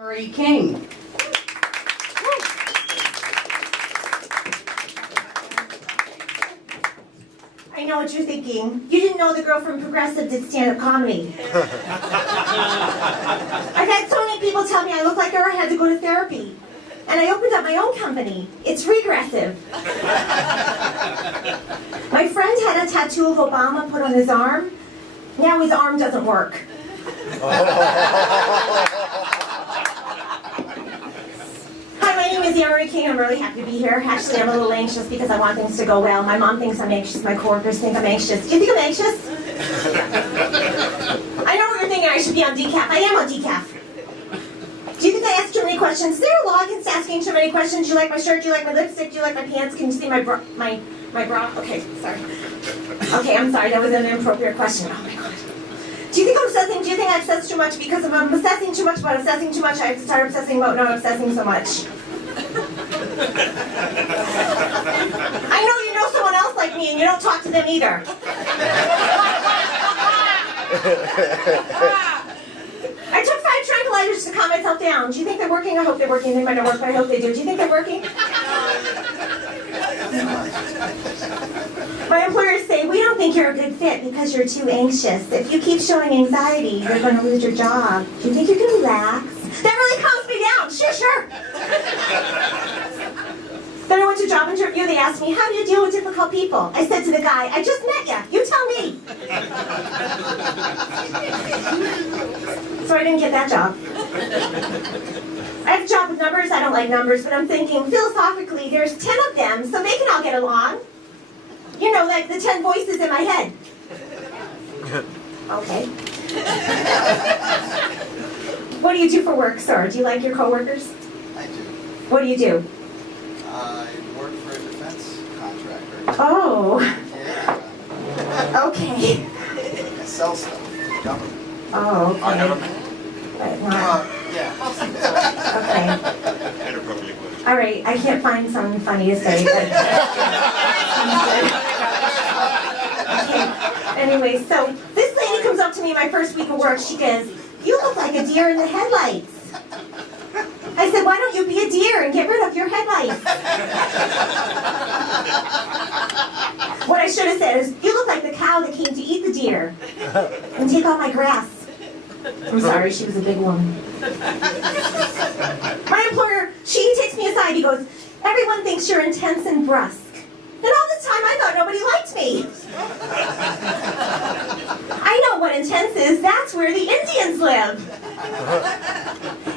Murray King. I know what you're thinking. You didn't know the girl from Progressive did stand-up comedy. I've had so many people tell me I look like her, I had to go to therapy. And I opened up my own company. It's Regressive. My friend had a tattoo of Obama put on his arm. Now his arm doesn't work. Hi, my name is Murray King. I'm really happy to be here. Actually, I'm a little anxious because I want things to go well. My mom thinks I'm anxious. My coworkers think I'm anxious. Do you think I'm anxious? I know what you're thinking. I should be on decaf. I am on decaf. Do you think I asked too many questions? Is there a law against asking too many questions? Do you like my shirt? Do you like my lipstick? Do you like my pants? Can you see my bra? My bra? Okay, sorry. Okay, I'm sorry. That was an inappropriate question. Oh my god. Do you think I'm obsessing? Do you think I obsess too much? Because if I'm obsessing too much about obsessing too much, I have to start obsessing about not obsessing so much. I know you know someone else like me and you don't talk to them either. I took 5 tranquilizers to calm myself down. Do you think they're working? I hope they're working. They might not work, but I hope they do. Do you think they're working? My employers say, we don't think you're a good fit because you're too anxious. If you keep showing anxiety, you're going to lose your job. Do you think you can relax? That really calms me down. Sure. Then I went to a job interview. They asked me, how do you deal with difficult people? I said to the guy, I just met you. You tell me. So I didn't get that job. I have a job with numbers. I don't like numbers, but I'm thinking, philosophically, there's 10 of them, so they can all get along. You know, like the 10 voices in my head. Okay. What do you do for work, sir? Do you like your coworkers? I do. What do you do? I work for a defense contractor. Oh, Yeah. okay. I sell stuff to the government. Oh, okay. Our government. Right, wow. Yeah. Okay. Inappropriate word. All right, I can't find something funny to say, but... Okay. Anyway, so this lady comes up to me my first week of work. She goes, you look like a deer in the headlights. I said, why don't you be a deer and get rid of your headlights? What I should have said is, you look like the cow that came to eat the deer and take all my grass. I'm sorry, she was a big woman. My employer, he takes me aside, he goes, everyone thinks you're intense and brusque. And all this time I thought nobody liked me. I know what intense is, that's where the Indians live.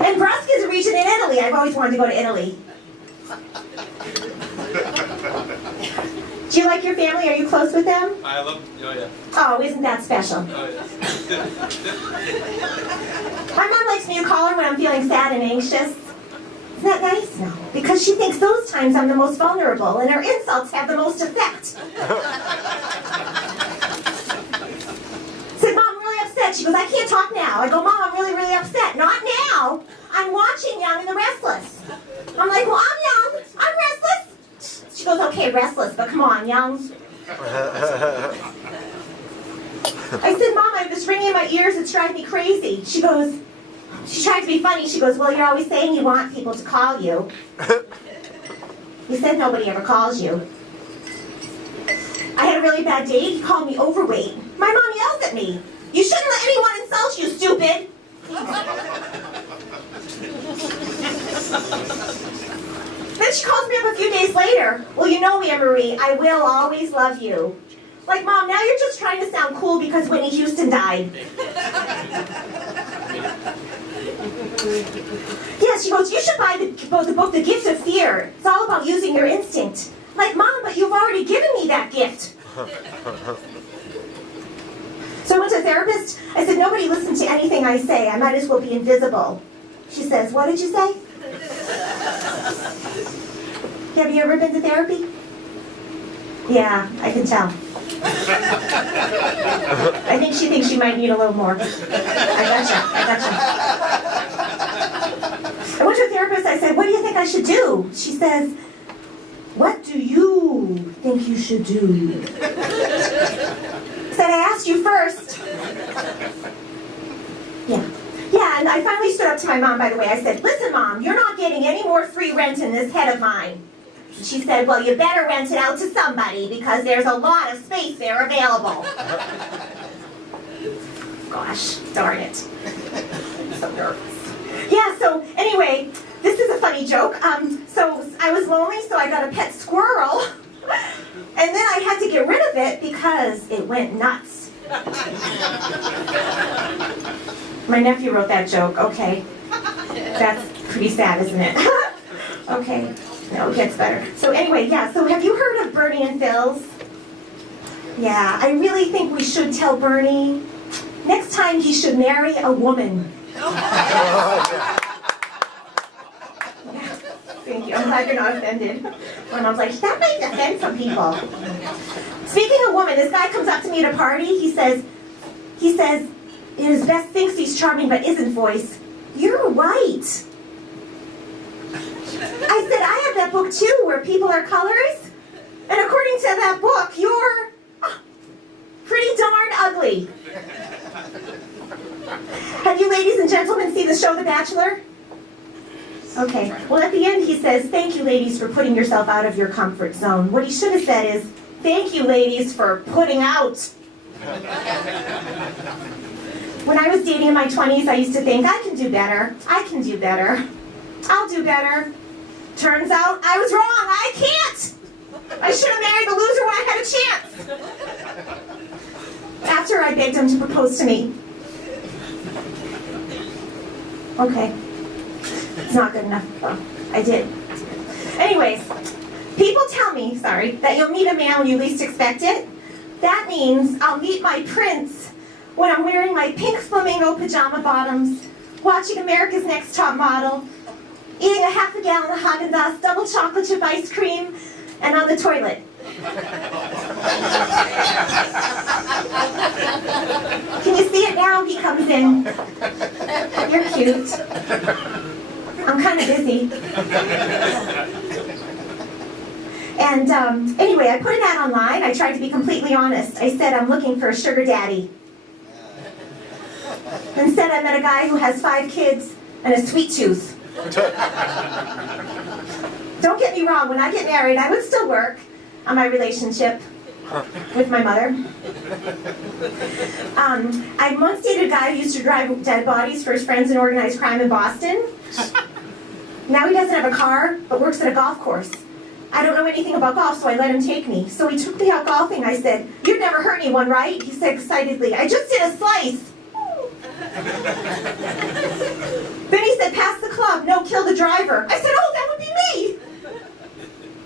And brusque is a region in Italy. I've always wanted to go to Italy. Do you like your family? Are you close with them? I love, oh yeah. Oh, isn't that special? Oh yeah. My mom likes me to call her when I'm feeling sad and anxious. Isn't that nice? No. Because she thinks those times I'm the most vulnerable and her insults have the most effect. Said, Mom, I'm really upset. She goes, I can't talk now. I go, Mom, I'm really, really upset. Not now. I'm watching Young and the Restless. I'm like, well, I'm Young. I'm restless. She goes, okay, restless, but come on, Young. I said, Mom, I have this ringing in my ears. It's driving me crazy. She goes, she tried to be funny. She goes, well, you're always saying you want people to call you. You said nobody ever calls you. I had a really bad day. He called me overweight. My mom yells at me. You shouldn't let anyone insult you, stupid. Then she calls me up a few days later. Well, you know me, Marie. I will always love you. Like, Mom, now you're just trying to sound cool because Whitney Houston died. Yeah, she goes, you should buy the book, The Gift of Fear. It's all about using your instinct. Like, Mom, but you've already given me that gift. So I went to a therapist. I said, nobody listen to anything I say. I might as well be invisible. She says, what did you say? Have you ever been to therapy? Yeah, I can tell. I think she thinks she might need a little more. I gotcha. I went to a therapist. I said, what do you think I should do? She says, what do you think you should do? I said, I asked you first. Yeah, And I finally stood up to my mom, by the way. I said, listen, Mom, you're not getting any more free rent in this head of mine. She said, well, you better rent it out to somebody because there's a lot of space there available. Gosh, darn it. I'm so nervous. Yeah, so anyway, this is a funny joke. So I was lonely, so I got a pet squirrel. And then I had to get rid of it because it went nuts. My nephew wrote that joke. Okay. That's pretty sad, isn't it? Okay. No, it gets better. So anyway, yeah, so have you heard of Bernie and Phil's? Yeah, I really think we should tell Bernie next time he should marry a woman. Yeah. Thank you. I'm glad you're not offended. My mom's like, that might offend some people. Speaking of woman, this guy comes up to me at a party. He says, in his best thinks he's charming but isn't voice, you're right. I said, I have that book too, where people are colors. And according to that book, you're pretty darn ugly. Have you ladies and gentlemen seen the show The Bachelor? Okay. Well, at the end he says, thank you ladies for putting yourself out of your comfort zone. What he should have said is, thank you ladies for putting out. When I was dating in my 20s, I used to think, I can do better. I can do better. I'll do better. Turns out I was wrong. I can't. I should have married the loser when I had a chance. After I begged him to propose to me. Okay. It's not good enough. Well, I did. Anyways, people tell me, that you'll meet a man when you least expect it. That means I'll meet my prince when I'm wearing my pink flamingo pajama bottoms, watching America's Next Top Model, eating a half a gallon of Haagen-Dazs double chocolate chip ice cream, and on the toilet. Can you see it now? He comes in. You're cute. I'm kind of busy. And anyway, I put an ad online. I tried to be completely honest. I said I'm looking for a sugar daddy. Instead, I met a guy who has 5 kids and a sweet tooth. Don't get me wrong, when I get married, I would still work on my relationship with my mother. I once dated a guy who used to drive dead bodies for his friends in organized crime in Boston. Now he doesn't have a car, but works at a golf course. I don't know anything about golf, so I let him take me. So he took me out golfing. I said, "You've never hurt anyone, right?" He said excitedly, "I just did a slice." Then he said, "Pass the club, no, kill the driver." I said, "Oh, that would be me."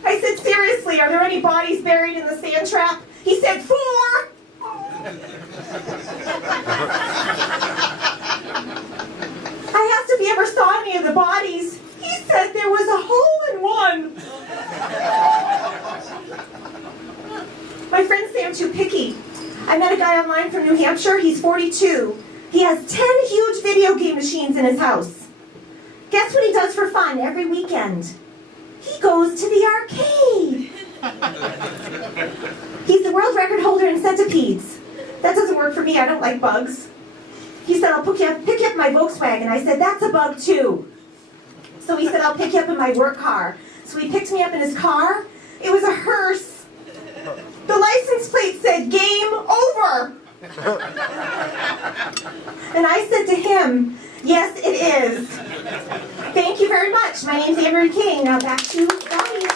I said, "Seriously, are there any bodies buried in the sand trap?" He said, 4. I asked if he ever saw any of the bodies. He said there was a hole in one. My friends say I'm too picky. I met a guy online from New Hampshire. He's 42. He has 10 huge video game machines in his house. Guess what he does for fun every weekend? He goes to the arcade. He's the world record holder in centipedes. That doesn't work for me. I don't like bugs. He said, "I'll pick you up in my Volkswagen." I said, "That's a bug too." So he said, "I'll pick you up in my work car." So he picked me up in his car. It was a hearse. The license plate said, "Game over." And I said to him, "Yes, it is." Thank you very much. My name's Anne Marie King. Now back to Fody.